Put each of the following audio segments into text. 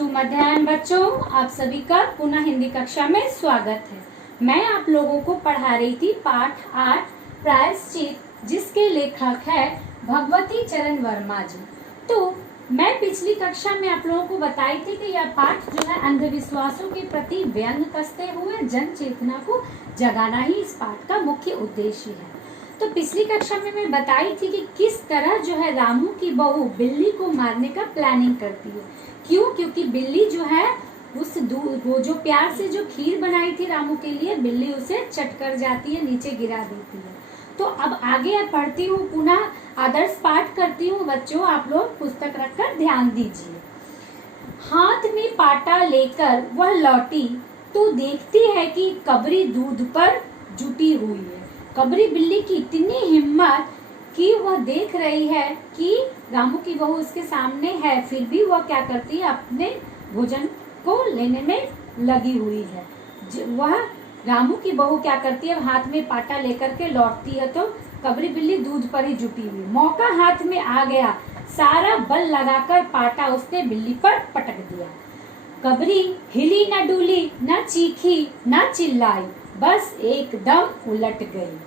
शुभ मध्याह्न बच्चों, आप सभी का पुनः हिंदी कक्षा में स्वागत है। मैं आप लोगों को पढ़ा रही थी पाठ 8 प्रायश्चित, जिसके लेखक है भगवती चरण वर्मा जी। तो मैं पिछली कक्षा में आप लोगों को बताई थी कि यह पाठ जो है अंधविश्वासों के प्रति व्यंग कसते हुए जन चेतना को जगाना ही इस पाठ का मुख्य उद्देश्य है। तो पिछली कक्षा में मैं बताई थी कि किस तरह जो है रामू की बहू बिल्ली को मारने का प्लानिंग करती है। क्यों? क्योंकि बिल्ली जो है वो जो प्यार से जो खीर बनाई थी रामू के लिए, बिल्ली उसे चट कर जाती है, नीचे गिरा देती है। तो अब आगे पढ़ती हूँ, पुनः आदर्श पाठ करती हूँ। बच्चों, आप लोग पुस्तक रखकर ध्यान दीजिए। हाथ में पाटा लेकर वह लौटी तो देखती है कि कबरी दूध पर जुटी हुई है। कबरी बिल्ली की इतनी हिम्मत कि वह देख रही है कि रामू की बहू उसके सामने है, फिर भी वह क्या करती है, अपने भोजन को लेने में लगी हुई है। वह रामू की बहू क्या करती है, हाथ में पाटा लेकर के लौटती है तो कबरी बिल्ली दूध पर ही जुटी हुई। मौका हाथ में आ गया, सारा बल लगाकर पाटा उसने बिल्ली पर पटक दिया। कबरी हिली न डुली, न चीखी न चिल्लाई, बस एकदम उलट गई।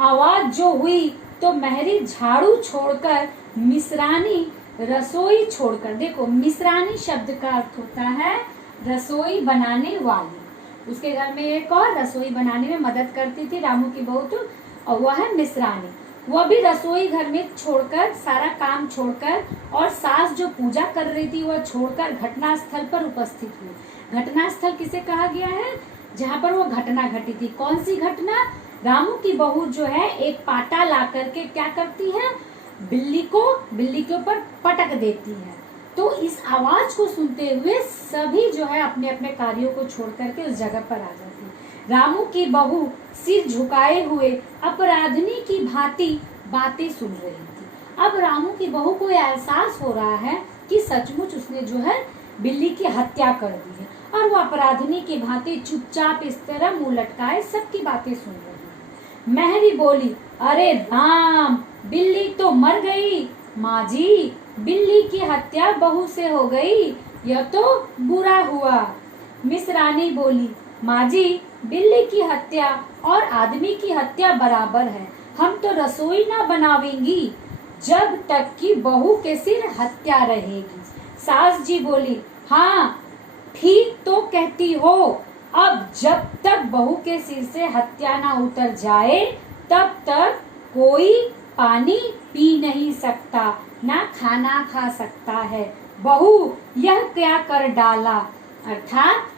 आवाज जो हुई तो महरी झाड़ू छोड़कर, मिश्रानी रसोई छोड़कर, देखो मिश्रानी शब्द का अर्थ होता है रसोई बनाने वाली। उसके घर में एक और रसोई बनाने में मदद करती थी रामू की बहू, तो और वह है मिश्रानी। वह भी रसोई घर में छोड़कर, सारा काम छोड़कर, और सास जो पूजा कर रही थी वह छोड़कर घटना स्थल पर उपस्थित हुई। घटना स्थल किसे कहा गया है? जहाँ पर वो घटना घटी थी। कौन सी घटना? रामू की बहू जो है एक पाटा ला करके क्या करती है, बिल्ली के ऊपर पटक देती है। तो इस आवाज को सुनते हुए सभी जो है अपने अपने कार्यों को छोड़ करके उस जगह पर आ जाती है। रामू की बहू सिर झुकाए हुए अपराधिनी की भांति बातें सुन रही थी। अब रामू की बहू को एहसास हो रहा है कि सचमुच उसने जो है बिल्ली की हत्या कर दी है, और वो अपराधिनी की भांति चुपचाप इस तरह मुंह लटकाए सबकी बातें सुन रही है। महरी बोली, अरे राम, बिल्ली तो मर गई। माँ जी, बिल्ली की हत्या बहू से हो गई, यह तो बुरा हुआ। मिश्रानी बोली, माँ जी, बिल्ली की हत्या और आदमी की हत्या बराबर है। हम तो रसोई ना बनावेंगी जब तक कि बहू के सिर हत्या रहेगी। सास जी बोली, हाँ ठीक तो कहती हो। अब जब तक बहू के सिर से हत्या ना उतर जाए तब तक कोई पानी पी नहीं सकता, ना खाना खा सकता है। बहू यह क्या कर डाला? अर्थात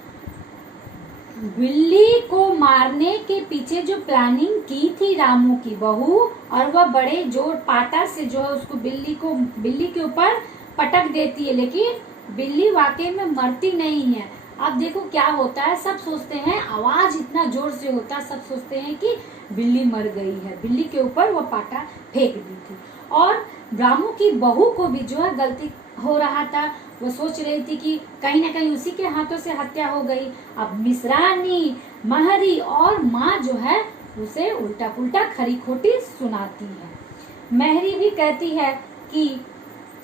बिल्ली को मारने के पीछे जो प्लानिंग की थी रामू की बहू, और वह बड़े जोर पाटा से जो है उसको बिल्ली के ऊपर पटक देती है, लेकिन बिल्ली वाकई में मरती नहीं है। अब देखो क्या होता है, सब सोचते हैं, आवाज इतना जोर से होता है, सब सोचते हैं कि बिल्ली मर गई है। बिल्ली के ऊपर वो पाटा फेंक दी थी, और रामू की बहू को भी जो है गलती हो रहा था। वो सोच रही थी कि कहीं ना कहीं उसी के हाथों से हत्या हो गई। अब मिश्रानी, महरी और माँ जो है उसे उल्टा पुल्टा खरी खोटी सुनाती है। महरी भी कहती है कि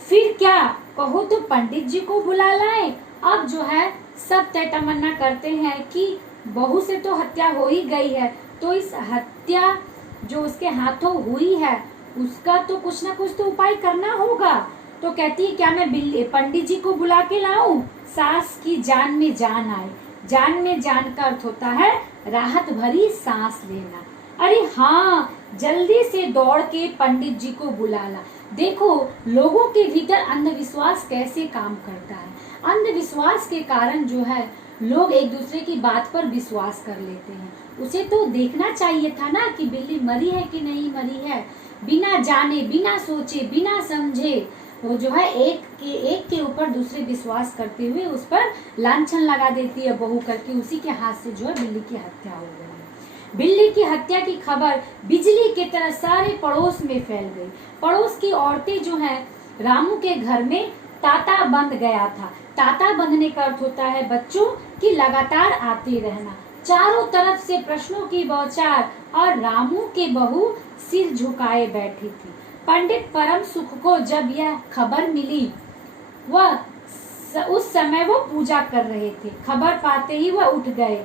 फिर क्या, कहो तो पंडित जी को बुला लाए। अब जो है सब तय तमन्ना करते हैं कि बहू से तो हत्या हो ही गई है, तो इस हत्या जो उसके हाथों हुई है उसका तो कुछ ना कुछ तो उपाय करना होगा। तो कहती है, क्या मैं पंडित जी को बुला के लाऊं? सास की जान में जान आए। जान में जान का अर्थ होता है राहत भरी सांस लेना। अरे हाँ, जल्दी से दौड़ के पंडित जी को बुला ला। देखो लोगों के भीतर अंधविश्वास कैसे काम करता है। अंधविश्वास के कारण जो है लोग एक दूसरे की बात पर विश्वास कर लेते हैं। उसे तो देखना चाहिए था ना कि बिल्ली मरी है कि नहीं मरी है। बिना जाने, बिना सोचे, बिना समझे वो जो है एक के ऊपर दूसरे विश्वास करते हुए उस पर लांछन लगा देती है बहू करके, उसी के हाथ से जो है बिल्ली की हत्या हो गई। बिल्ली की हत्या की खबर बिजली की तरह सारे पड़ोस में फैल गई। पड़ोस की औरतें जो हैं, रामू के घर में तांता बंद गया था। तांता बंधने का अर्थ होता है बच्चों कि लगातार आते रहना। चारों तरफ से प्रश्नों की बौछार, और रामू की बहू सिर झुकाए बैठी थी। पंडित परम सुख को जब यह खबर मिली, वह उस समय वो पूजा कर रहे थे। खबर पाते ही वह उठ गए।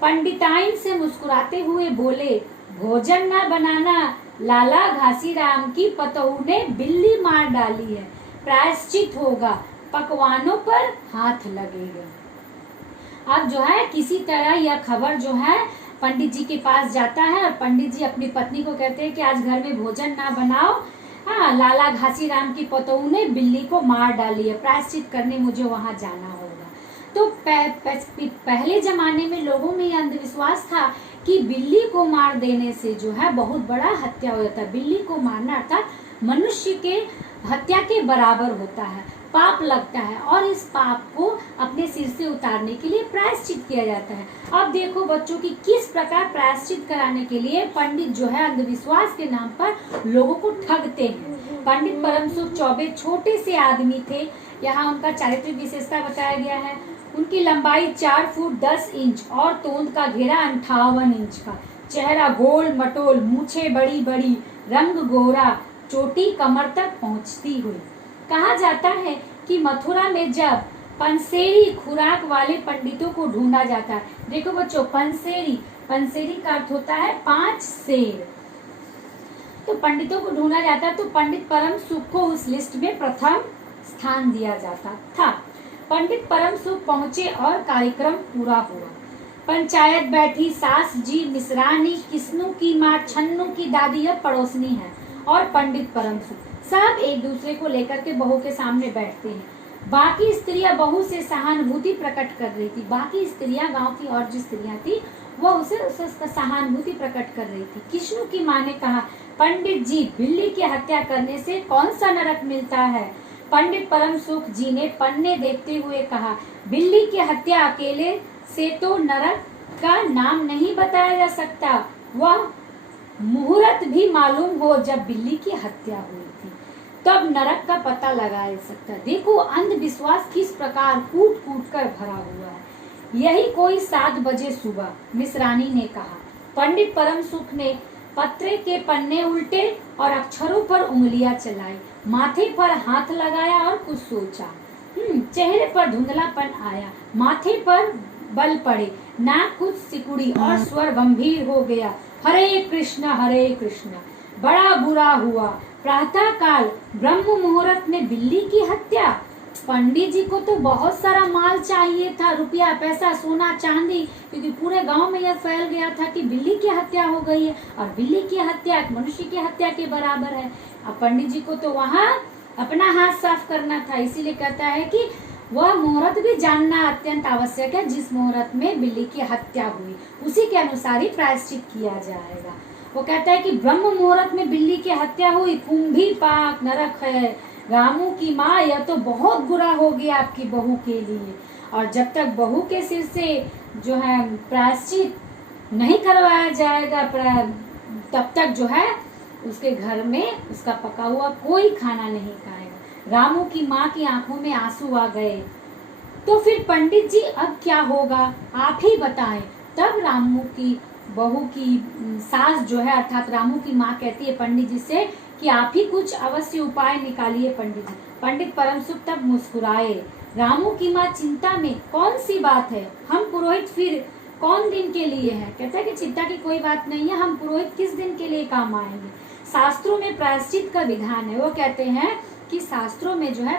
पंडिताइन से मुस्कुराते हुए बोले, भोजन न बनाना, लाला घासीराम की पतोहू ने बिल्ली मार डाली है, प्रायश्चित होगा, पकवानों पर हाथ लगेगा। अब जो है किसी तरह यह खबर जो है पंडित जी के पास जाता है और पंडित जी अपनी पत्नी को कहते हैं कि आज घर में भोजन ना बनाओ, हाँ, लाला घासीराम की पतोहू ने बिल्ली को मार डाली है, प्रायश्चित करने मुझे वहां जाना होगा। तो पहले जमाने में लोगों में यह अंधविश्वास था कि बिल्ली को मार देने से जो है बहुत बड़ा हत्या हो जाता है। बिल्ली को मारना अर्थात मनुष्य के हत्या के बराबर होता है, पाप लगता है और इस पाप को अपने सिर से उतारने के लिए प्रायश्चित किया जाता है। अब देखो बच्चों की किस प्रकार प्रायश्चित कराने के लिए पंडित जो है अंधविश्वास के नाम पर लोगों को ठगते हैं। पंडित परमसुख चौबे छोटे से आदमी थे। यहाँ उनका चारित्रिक विशेषता बताया गया है। उनकी लंबाई 4 फुट 10 इंच और तोंद का घेरा 58 इंच का, चेहरा गोल मटोल, मूछे बड़ी बड़ी, रंग गोरा, चोटी कमर तक पहुंचती हुई। कहा जाता है कि मथुरा में जब पंसेरी खुराक वाले पंडितों को ढूंढा जाता है, देखो बच्चों पंसेरी का अर्थ होता है 5 सेर, तो पंडितों को ढूंढा जाता है तो पंडित परम सुख को उस लिस्ट में प्रथम स्थान दिया जाता था। पंडित परम सुख पहुंचे और कार्यक्रम पूरा हुआ। पंचायत बैठी, सास जी मिश्रानी, किस्नू की माँ, छन्नू की दादी अब पड़ोसनी है और पंडित परम सुख सब एक दूसरे को लेकर के बहू के सामने बैठते हैं। बाकी स्त्रियां बहू से सहानुभूति प्रकट कर रही थी। बाकी स्त्रियां, गांव की और जो स्त्रियां थी वो उसे सहानुभूति प्रकट कर रही थी। किस्नू की माँ ने कहा, पंडित जी, बिल्ली की हत्या करने से कौन सा नरक मिलता है? पंडित परम सुख जी ने पन्ने देखते हुए कहा, बिल्ली की हत्या अकेले से तो नरक का नाम नहीं बताया जा सकता, वह मुहूर्त भी मालूम हो जब बिल्ली की हत्या हुई थी, तब नरक का पता लगाया जा सकता। देखो अंधविश्वास किस प्रकार कूट कूट कर भरा हुआ है। यही कोई 7 बजे सुबह, मिश्रानी ने कहा। पंडित परम सुख ने पत्रे के पन्ने उल्टे और अक्षरों पर उंगलियां चलाई, माथे पर हाथ लगाया और कुछ सोचा। चेहरे पर धुंधलापन आया, माथे पर बल पड़े, नाक कुछ सिकुड़ी और स्वर गंभीर हो गया। हरे कृष्ण हरे कृष्ण। बड़ा बुरा हुआ। प्रातः काल ब्रह्म मुहूर्त में बिल्ली की हत्या। पंडित जी को तो बहुत सारा माल चाहिए था, रुपया पैसा सोना चांदी, क्योंकि पूरे गांव में यह फैल गया था कि बिल्ली की हत्या हो गई है और बिल्ली की हत्या मनुष्य की हत्या के बराबर है। अब पंडित जी को तो वहाँ अपना हाथ साफ करना था, इसीलिए कहता है कि वह मुहूर्त भी जानना अत्यंत आवश्यक है जिस मुहूर्त में बिल्ली की हत्या हुई, उसी के अनुसार ही प्रायश्चित किया जाएगा। वो कहता है कि ब्रह्म मुहूर्त में बिल्ली की हत्या हुई, कुंभी पाक नरक है। रामू की माँ, यह तो बहुत बुरा हो गया आपकी बहू के लिए, और जब तक बहू के सिर से जो है प्रायश्चित नहीं करवाया जाएगा तब तक जो है उसके घर में उसका पका हुआ कोई खाना नहीं खाएगा। रामू की माँ की आंखों में आंसू आ गए। तो फिर पंडित जी अब क्या होगा, आप ही बताएं। तब रामू की बहू की सास जो है अर्थात रामू की माँ कहती है पंडित जी से कि आप ही कुछ अवश्य उपाय निकालिए पंडित जी। पंडित परम सुख तब मुस्कुराए। रामू की माँ चिंता में, कौन सी बात है, हम पुरोहित फिर कौन दिन के लिए है? कहता है कि चिंता की कोई बात नहीं है, हम पुरोहित किस दिन के लिए काम आएंगे। शास्त्रों में प्रायश्चित का विधान है। वो कहते हैं कि शास्त्रों में जो है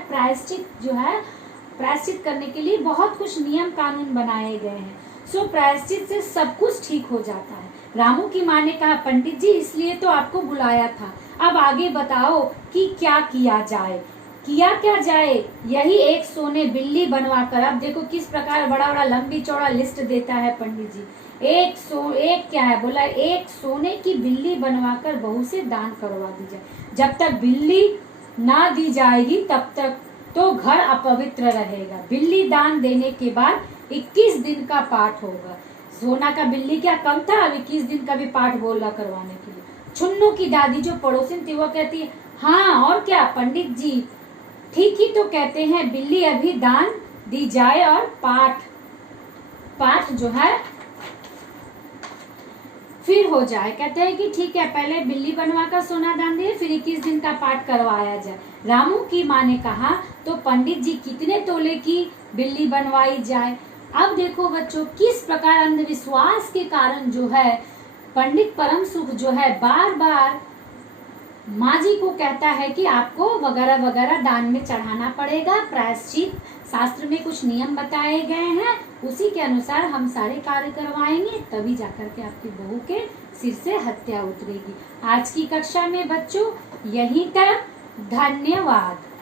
प्रायश्चित करने के लिए बहुत कुछ नियम कानून बनाए गए हैं। सो प्रायश्चित से सब कुछ ठीक हो जाता है। रामू की माँ ने कहा, पंडित जी इसलिए तो आपको बुलाया था, अब आगे बताओ कि क्या किया जाए। किया क्या जाए, यही एक सोने बिल्ली बनवा कर। अब देखो किस प्रकार बड़ा बड़ा लंबी चौड़ा लिस्ट देता है पंडित जी। एक क्या है, बोला एक सोने की बिल्ली बनवा कर बहू से दान करवा दी जाए। जब तक बिल्ली ना दी जाएगी तब तक तो घर अपवित्र रहेगा। बिल्ली दान देने के बाद 21 दिन का पाठ होगा। सोना का बिल्ली क्या कम था, अब 21 दिन का भी पाठ बोला करवाने के लिए। छुन्नू की दादी जो पड़ोसिन थी वो कहती है, हाँ और क्या पंडित जी ठीक ही तो कहते हैं, बिल्ली अभी दान दी जाए और पाठ जो है फिर हो जाए। कहते हैं कि ठीक है, पहले बिल्ली बनवा कर सोना दान दिए, फिर 21 दिन का पाठ करवाया जाए। रामू की माँ ने कहा तो पंडित जी कितने तोले की बिल्ली बनवाई जाए। अब देखो बच्चों किस प्रकार अंधविश्वास के कारण जो है पंडित परम सुख जो है बार बार माँ जी को कहता है कि आपको वगैरह वगैरह दान में चढ़ाना पड़ेगा। प्रायश्चित शास्त्र में कुछ नियम बताए गए हैं, उसी के अनुसार हम सारे कार्य करवाएंगे, तभी जाकर के आपकी बहू के सिर से हत्या उतरेगी। आज की कक्षा में बच्चों यही तक। धन्यवाद।